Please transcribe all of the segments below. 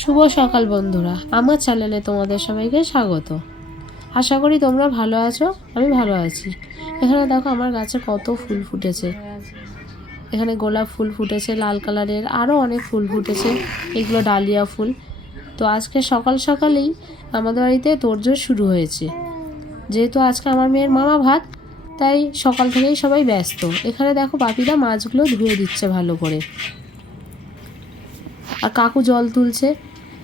শুভ সকাল বন্ধুরা, আমার চ্যানেলে তোমাদের সবাইকে স্বাগত। আশা করি তোমরা ভালো আছো, আমি ভালো আছি। এখানে দেখো আমার গাছে কত ফুল ফুটেছে। এখানে গোলাপ ফুল ফুটেছে, লাল কালারের আরও অনেক ফুল ফুটেছে। এগুলো ডালিয়া ফুল। তো আজকে সকাল সকালেই আমাদের বাড়িতে তোড়জোড় শুরু হয়েছে। যেহেতু আজকে আমার মেয়ের মামা ভাত, তাই সকাল থেকেই সবাই ব্যস্ত। এখানে দেখো বাপিরা মাছগুলো ধুয়ে দিচ্ছে ভালো করে। আর কাকু জল তুলছে।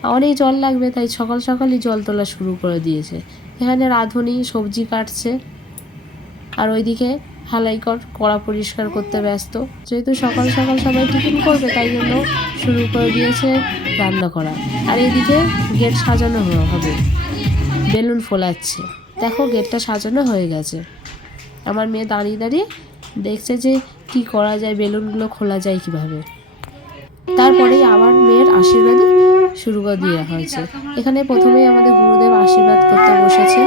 অনেক জল লাগবে, তাই সকাল সকালই জল তোলা শুরু করে দিয়েছে। এখানে রাঁধুনি সবজি কাটছে। আর ওইদিকে হালাইকর কড়া পরিষ্কার করতে ব্যস্ত। যেহেতু সকাল সকাল সবাই টিফিন করবে, তাই জন্য শুরু করে দিয়েছে রান্না করা। আর এদিকে গেট সাজানো হবে। বেলুন ফোলাচ্ছে। দেখো গেটটা সাজানো হয়ে গেছে। আমার মেয়ে দাঁড়িয়ে দাঁড়িয়ে দেখছে যে কি করা যায়, বেলুনগুলো খোলা যায় কীভাবে। তারপরেই আবার মেয়ের আশীর্বাদই শুরু করে দেওয়া হয়েছে। এখানে প্রথমেই আমাদের গুরুদেব আশীর্বাদ করতে বসেছেন।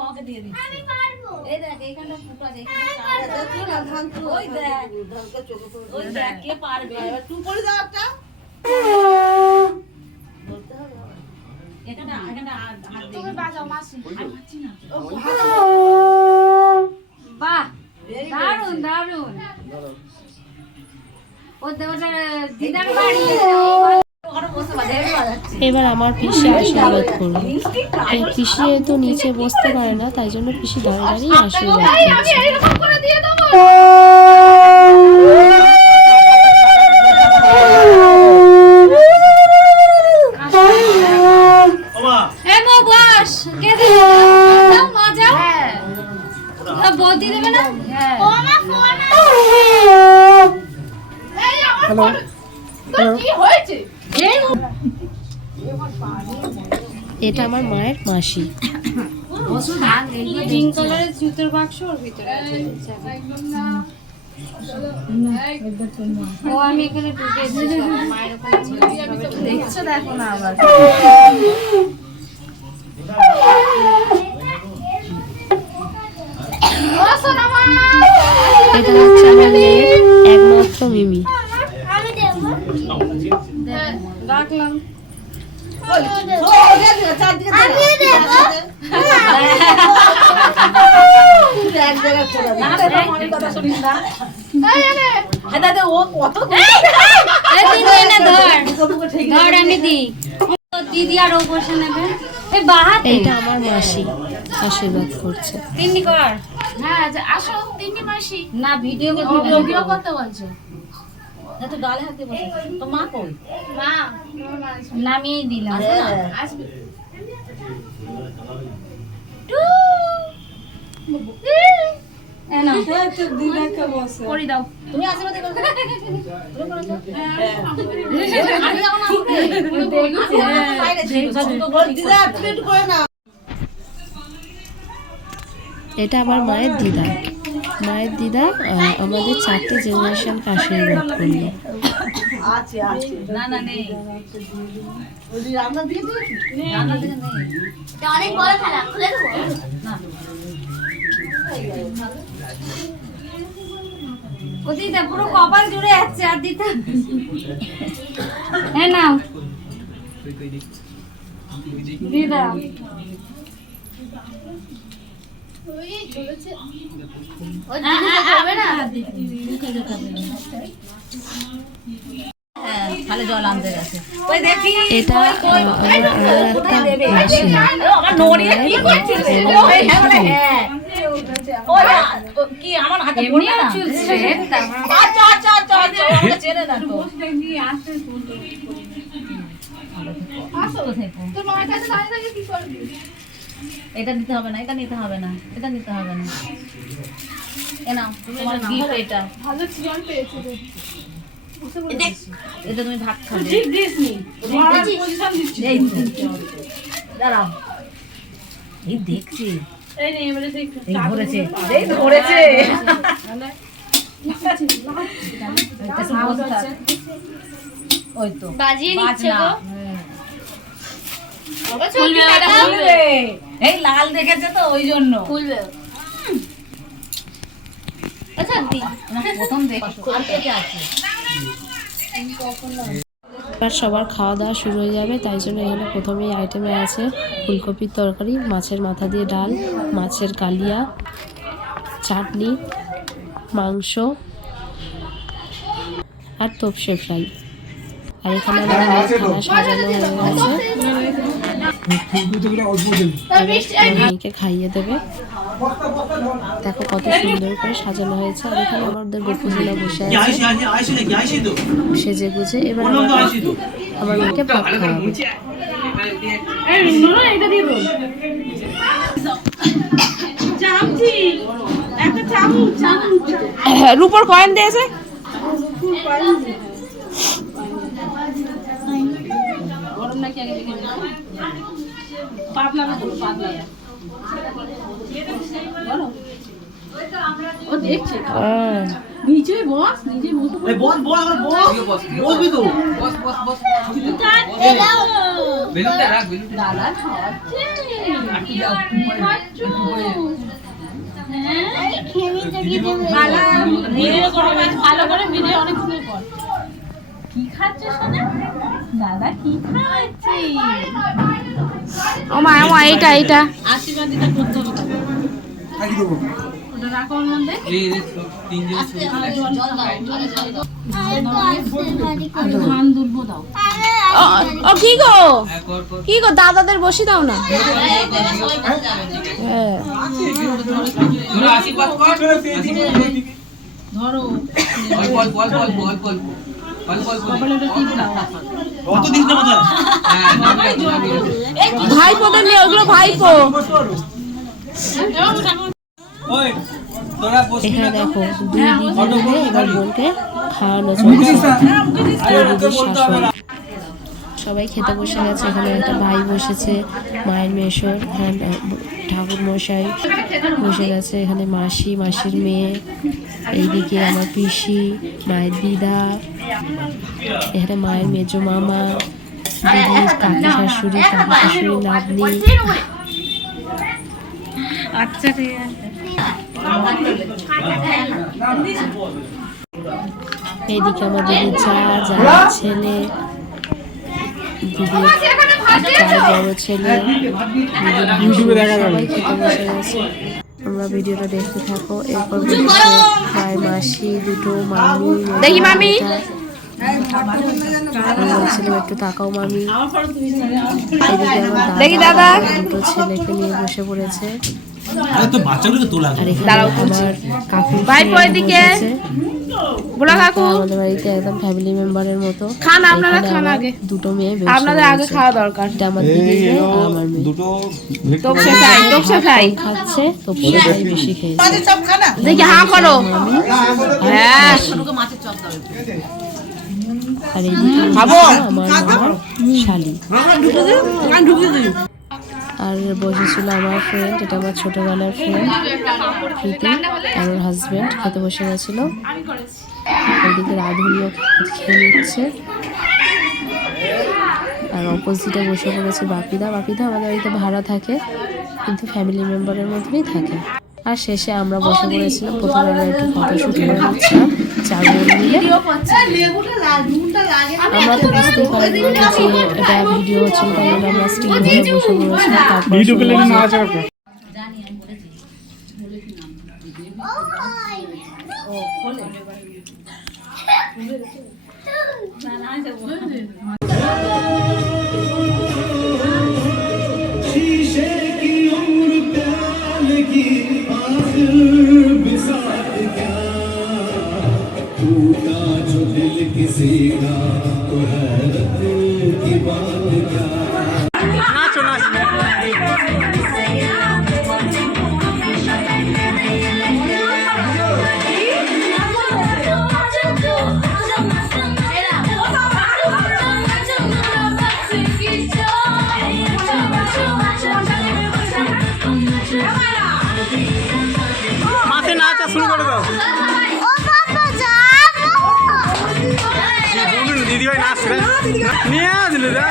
হাত দিয়ে তুমি বাজাও মাসি। বাহ দারুণ দারুণ ও ওটা দিদার বাড়ি ওখানে বসে বাজায় বাজাচ্ছে এবার আমার পিসি আশীর্বাদ করবে এই পিসি তো নিচে বসতে পারে না তাই জন্য পিসি দাঁড়িয়ে দাঁড়িয়ে আশীর্বাদ করছে। হ্যাঁ। বৌদি দেবে না? ও আমার ফোন এটা আমার মায়ের মাসি। পিঙ্ক কালারের জুতোর বাক্স ওর ভিতরে ও আমি এখানে মায়ের দেখছ দেখো না আবার। এটা হচ্ছে আমার মেয়ের একমাত্র মিমি আমি দেবো ডাকলাম ও, ওদের দিকে, চারদিকে দে। আমিও দেবো তুই এক জায়গায় চলে যা। দাদা নে না আর ও বসে নেবে। এ আমার মাসি আশীর্বাদ করছে। তিন্নি কর। হ্যাঁ যে আসো তিনটি মাসি। না ভিডিও করতে ভিডিও করতে তো গালে হাতে বসে তো মা কই? মা নামিয়ে দিলাম। হ্যাঁ। আসবে। তুমি আশীর্বাদ। এটা আমার মায়ের দিদা। মায়ের দিদা আমাদের চারটে জেনারেশনকে আশীর্বাদ করল। না না দিদা পুরো কপাল জুড়ে যাচ্ছে আর দিতে হ্যাঁ নাও। দিদা। এটা আমার কি কি আমার হাতে পড়বে না আচ্ছা আচ্ছা আচ্ছা আচ্ছা চেনে না তো তো থেকো। এটা নিতে হবে না এটা নিতে হবে না এটা নিতে হবে না। এ নাও তোমার গিফট এটা। এটা তুমি ভাত খাবে। এই দাঁড়াও। এই দেখছি। এই ধরেছে। এই ধরেছে। এটা সাহস থাক। ওই তো। বাজিয়ে নিচ্ছে গো। এই লাল দেখেছে তো ওই জন্য। খুলবে আচ্ছা দি। প্রথম দেখো। আর কে কে আছে? এবার সবার খাওয়া দাওয়া শুরু হয়ে যাবে তাই জন্য এখানে প্রথমেই আইটেমে আছে ফুলকপির তরকারি মাছের মাথা দিয়ে ডাল মাছের কালিয়া চাটনি মাংস আর তোপসে ফ্রাই। আর এখানে আমাদের সাজানো হয়ে গেছে। মেয়েকে খাইয়ে দেবে। দেখো কত সুন্দর করে সাজানো হয়েছে। আর এখানে আমাদের গোপুজলা বসে আছে। নাকি সেজে গুজে। এবার আমার মেয়েকে ভাত খাওয়াবে। রূপর কয়েন দিয়েছে। হ্যাঁ। এই বস বস আমার বস। বসবি তো। ভালো করে ভিডিও অনেকক্ষণ পর। কি খাচ্ছে শোনা দাদা কি খাচ্ছে ও মা ও মা, এইটা এইটা আশীর্বাদ দিতে করতে হবে ওটা রাখো ওর মধ্যে ধান দুলবো দাও ও ও, কি গো কি গো দাদাদের বসি দাও না হ্যাঁ ধরো না মাথা ভাইপোদের নিয়ে ওগুলো ভাইপো। ওই তোরা বসবি এখানে দেখো দুই দিন ধরে এবার বোনকে খাওয়ানো চলছে। সবাই খেতে বসে গেছে এখানে একটা ভাই বসেছে মায়ের মেশর হ্যাঁ ঠাকুর মশাই বসে গেছে এখানে মাসি মাসির মেয়ে এইদিকে আমার পিসি মায়ের দিদা এখানে মায়ের মেজো মামা দিদি কাকি শাশুড়ি কাকি শাশুড়ি নাতনি। আচ্ছা এইদিকে আমার দিদির যা যা ছেলে বড় ছেলে সবাই খেতে বসে গেছে আমরা ভিডিওটা দেখতে থাকো এরপর মাসি দুটো মামি দেখি মামি। বলছিলাম একটু তাকাও মামি। আমার দেখি দাদা দাদা। দুটো ছেলেকে নিয়ে বসে পড়েছে। Friend এদিকে। বসেছে। গোলা তো কাকু আমাদের বাড়িতে একদম ফ্যামিলি মেম্বারের মতো। খান আপনারা খান আগে। দুটো মেয়ে বসে আপনাদের আগে খাওয়া দরকার। এটা আমার মেয়ে আর আমার মেয়ে। দুটো তোপসে খাই তোপসে খাই খাচ্ছে তো সবাই বেশি খেয়েছে। দেখি হাঁ করো। হ্যাঁ আর এইদিকে বসেছে আমার শালি। আর বসেছিল আমার ফ্রেন্ড এটা আমার ছোটবেলার ফ্রেন্ড প্রীতি আর ওর হাজবেন্ড খেতে বসে গেছিল। ওইদিকে রাধুনিও খেয়ে নিচ্ছে আর অপোজিটে বসে পড়েছে বাপিদা। বাপিদা আমাদের বাড়িতে ভাড়া থাকে, কিন্তু ফ্যামিলি মেম্বারের মতনই থাকে। আর শেষে আমরা বসে পড়েছিলাম, প্রথমে আমরা একটু ফটোশ্যুট করে নিচ্ছিলাম। চাউল নিলে আমরা তো বুঝতেই হচ্ছে আমরা স্টিল হয়ে বসে পড়েছি তারপর दिल किसी का तो हैरत की बात क्या नाचो नाचो মাসে নাচা শুরু করে দাও নিয়ে আসলি রে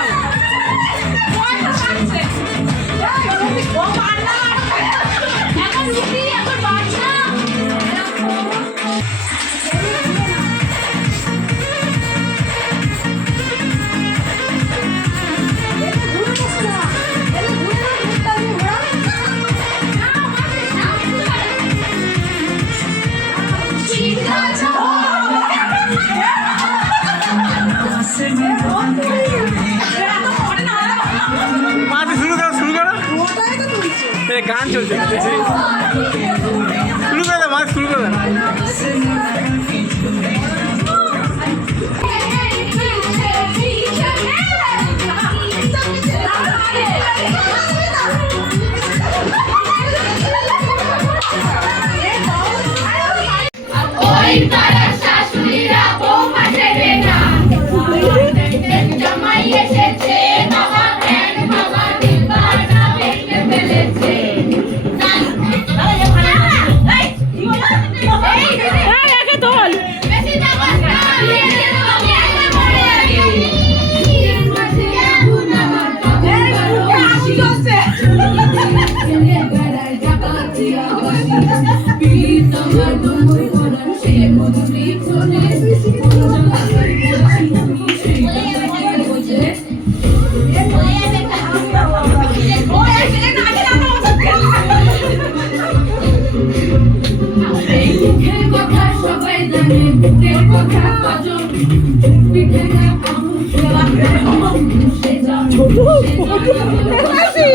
মাসি